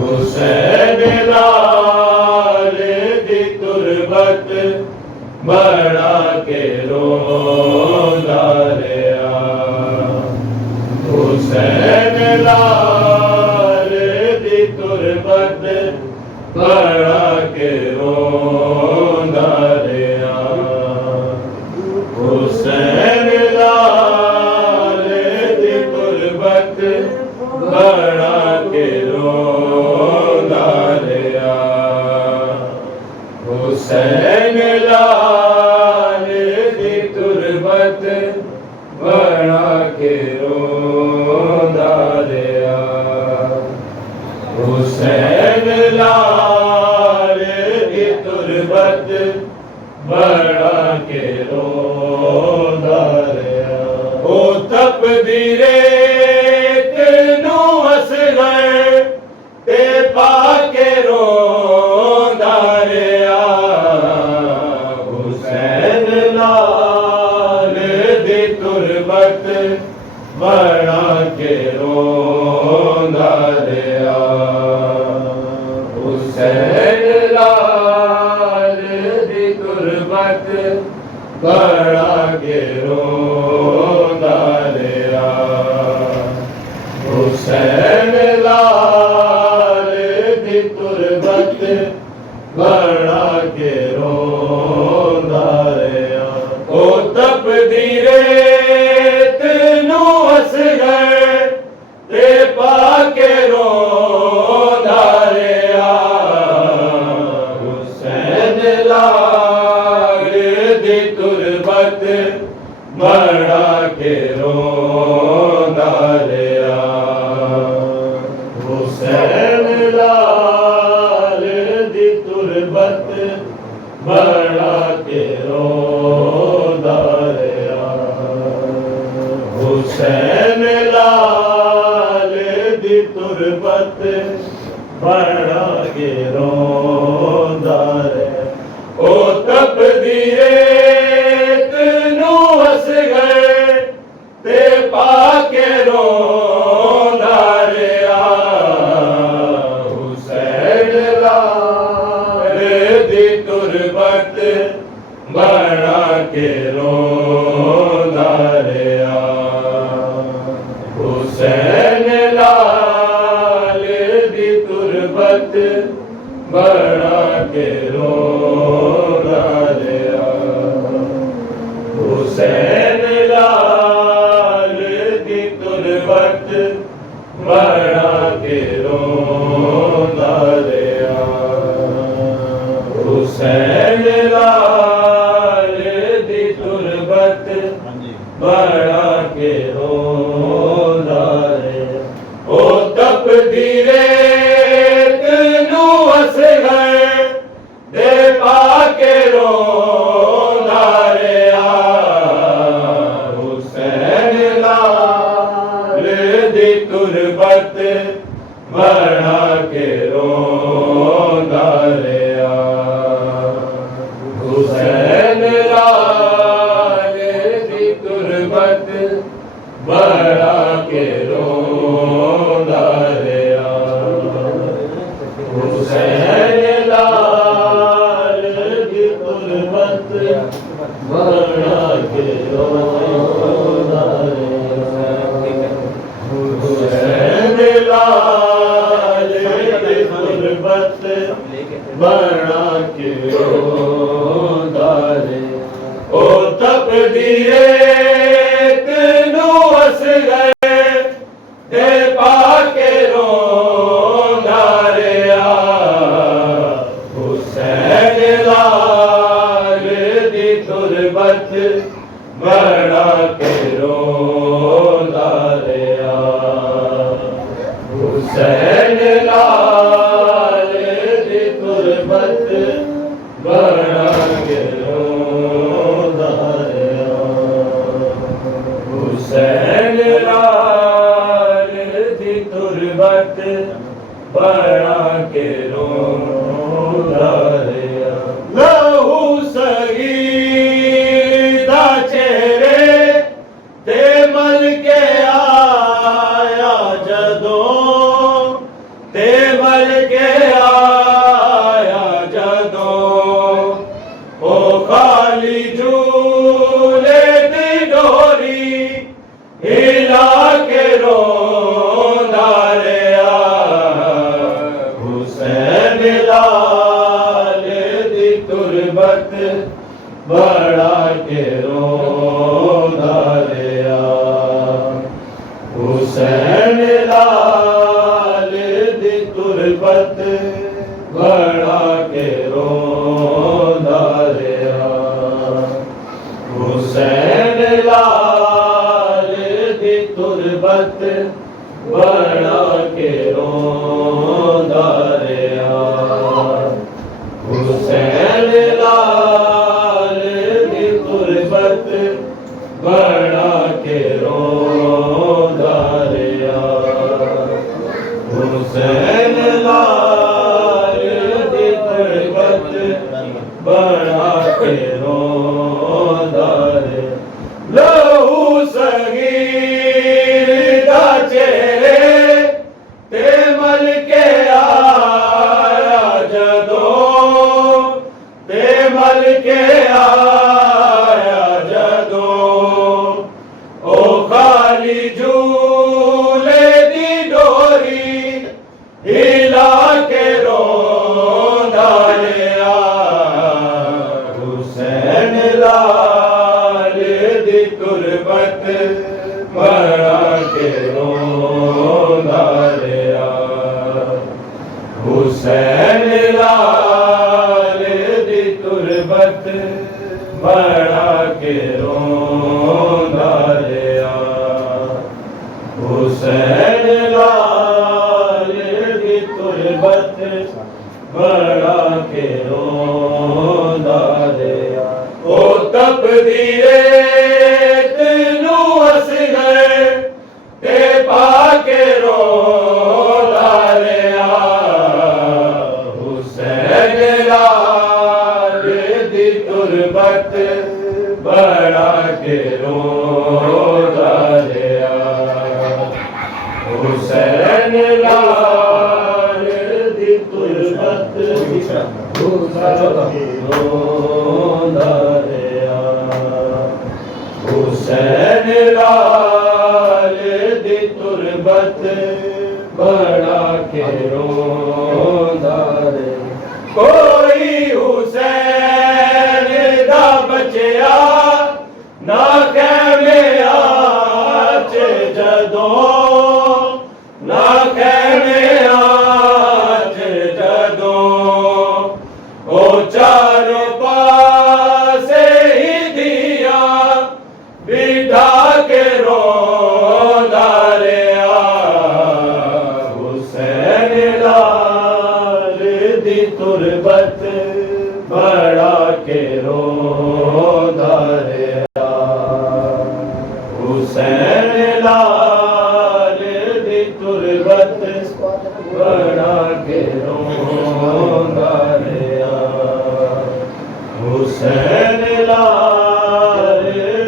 हुसैन लाल दी तुरबत बड़ा के रोंदा रहा। हुसैन लाल दी तुरबत बड़ा के रोंदा रहा। हुसैन लाल दी तुरबत बड़ा के रोंदा रहा। हुसैन लाल दी तुरबत बड़ा के रोंदा रहा। हुसैन लाल दी तुरबत बड़ा के रोंदा रहा। ओ तकदीरे तेनू असगर ते पाके रोंदा रहा। हुसैन लाल दी तुरबत बड़ा के रोंदा रहा। हुसैन लाल दी तुरबत बड़ा के रोंदा रहा। हुसैन लाल दी तुरबत बड़ा के रोंदा रहा। ओ तकदीरे तेनू असगर ते पाके रोंदा रहा। हुसैन लाल दी तुरबत बड़ा के रोंदा रहा। हुसैन लाल दी तुरबत बड़ा के रोंदा रहा। हुसैन लाल दी तुरबत बड़ा के रोंदा रहा। ओ तकदीरे तेनू असगर ते पाके रोंदा रहा। हुसैन लाल दी तुरबत बड़ा के रोंदा रहा। हुसैन लाल दी तुरबत बड़ा के रोंदा रहा। हुसैन लाल दी तुरबत बड़ा के रोंदा रहा। हुसैन लाल दी तुरबत बड़ा के रोंदा रहा। ओ तकदीरे तेनू असगर ते पाके रोंदा रहा। हुसैन लाल दी तुरबत बड़ा के रोंदा रहा। हुसैन लाल दी तुरबत बड़ा के रोंदा रहा। हुसैन लाल दी तुरबत बड़ा के रोंदा रहा। हुसैन लाल दी तुरबत बड़ा के रोंदा रहा। ओ तकदीरे तेनू असगर ते पाके रोंदा रहा। हुसैन लाल दी तुरबत बड़ा के रोंदा रहा। हुसैन लाल दी तुरबत बड़ा के रोंदा रहा। हुसैन लाल दी तुरबत बड़ा के रोंदा रहा। लहू सगीदा चेहरे ते मल के आया जदों ते मल के आया जदों ओ खाली झूले दी डोरी हिला के रोंदा रहा हुसैन लाल दी तुरबत बड़ा के रोंदा रहा हुसैन लाल दी तुरबत बड़ा के रोंदा रहा हुसैन लाल दी तुरबत बड़ा के रोंदा रहा हुसैन लाल दी तुरबत बड़ा के रोंदा रहा हुसैन लाल दी तुरबत बड़ा के रोंदा रहा लहू सगीर दा चेहरे ते मल के आया जदों ते मल के आया जदों ओ खाली झूले दी डोरी हिला के रोंदा रहा हुसैन लाल दी तुरबत बड़ा के रोंदा रहा हुसैन लाल दी तुरबत बड़ा के रोंदा रहा हुसैन लाल दी तुरबत बड़ा के रोंदा रहा ओ तकदीरे तनू असगर ते पाके रोंदा रहा हुसैन लाल दी तुरबत बड़ा के रोंदा रहा हुसैन लाल दी तुरबत रोंदा रहा हुसैन लाल दी तुरबत बड़ा के रोंदा रहा कोई हुसैन दा बचया ना कहमे आच जदों ना कहमे आच जदों ओ चारों पासे ही दिया बिठा के रोंदा रहा हुसैन लाल दी तुरबत बड़ा के रोंदा रहा हुसैन लाल दी तुरबत बड़ा के रोंदा रहा हुसैन लाल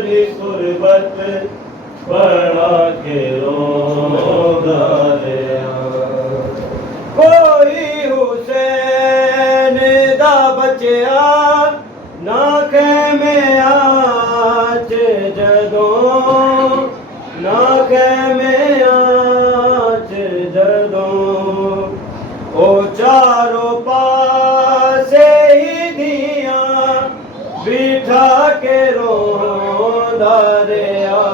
दी तुरबत बड़ा के रोंदा रहा कोई हुसैन दा बचया ना कहमे आच जदों ना कहमे आच जदों ओ चारों पासे ही दिया बिठा के रोंदा रहा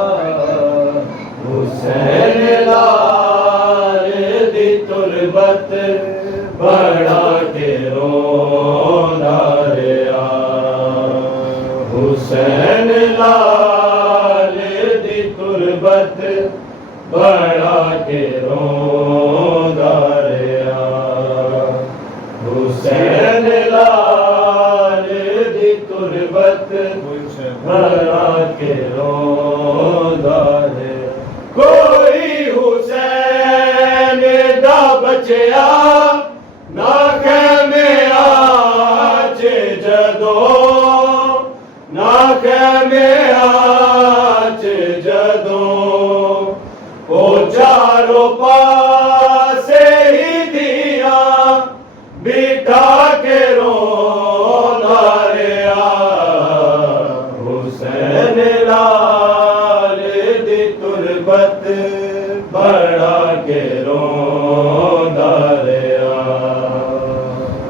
हुसैन लाल दी तुरबत बड़ा के रोंदा रहा हुसैन लाल दी तुरबत बड़ा के रोंदा रहा हुसैन लाल दी तुरबत बड़ा के रोंदा रहा कोई हुसैन दा बचया ना कहमे आच जदों ना कहमे आच जदों ओ चारों पासे ही दिया रिया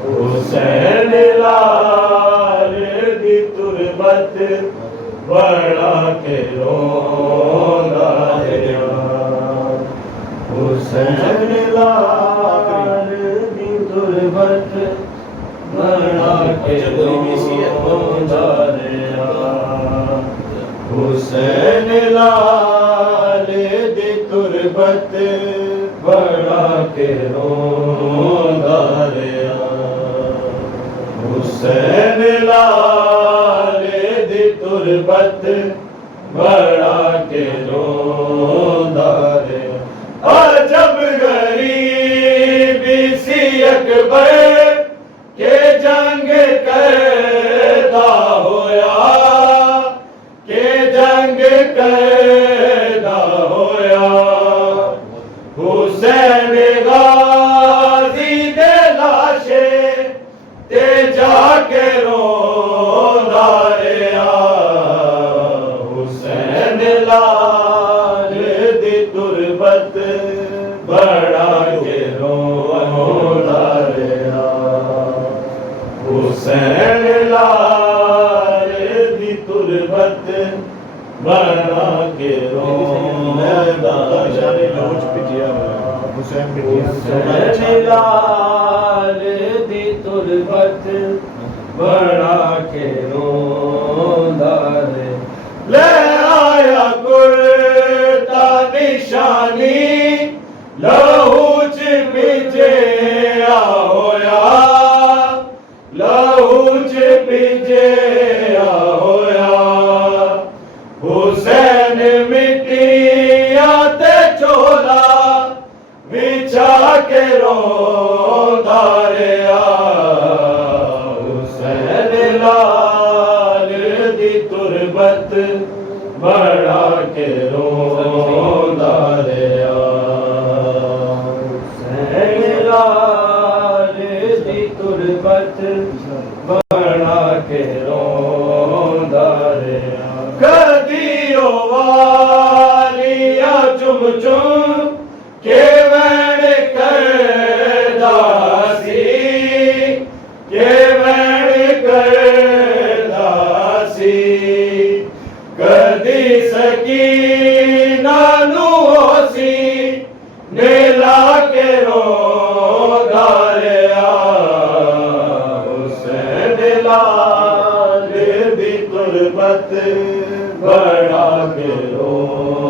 हुसैन लाल दी तुरबत बड़ा के रोंदा रिया हुसैन लाल दी तुरबत बड़ा के रोंदा रिया हुसैन लाल दी तुरबत बड़ा के रोंदा रिया हुसैन लाल दी तुरबत बड़ा के रोंदा रिया अजब गरीबी सी अकबर के जंग करदा होया के जंग करदा होया हुसैन गाजी दे लाशे ते जाके रोंदा रिया हुसैन लाल दी तुरबत बड़ा के रोंदा रिया हुसैन लाल दी तुरबत बड़ा के रोंदा हुसैन लाल दी तुरबत बड़ा के रोंदा रे ले आया कुर्ता निशानी लहू च भिजेया होया लहू च भिजेया होया हुसैन मिट्टिया ते चोला बिछा के रोंदा रिया हुसैन लाल दी तुरबत बड़ा के रोंदा रिया हुसैन लाल दी तुरबत बड़ा के रोंदा रिया कदियो वालिया चुम चुम के वैण करदा सी के वैण करदा सी कदी सकीना नू होसी नेला के रोंदा रिया हुसैन लाल दी तुरबत बड़ा के रोंदा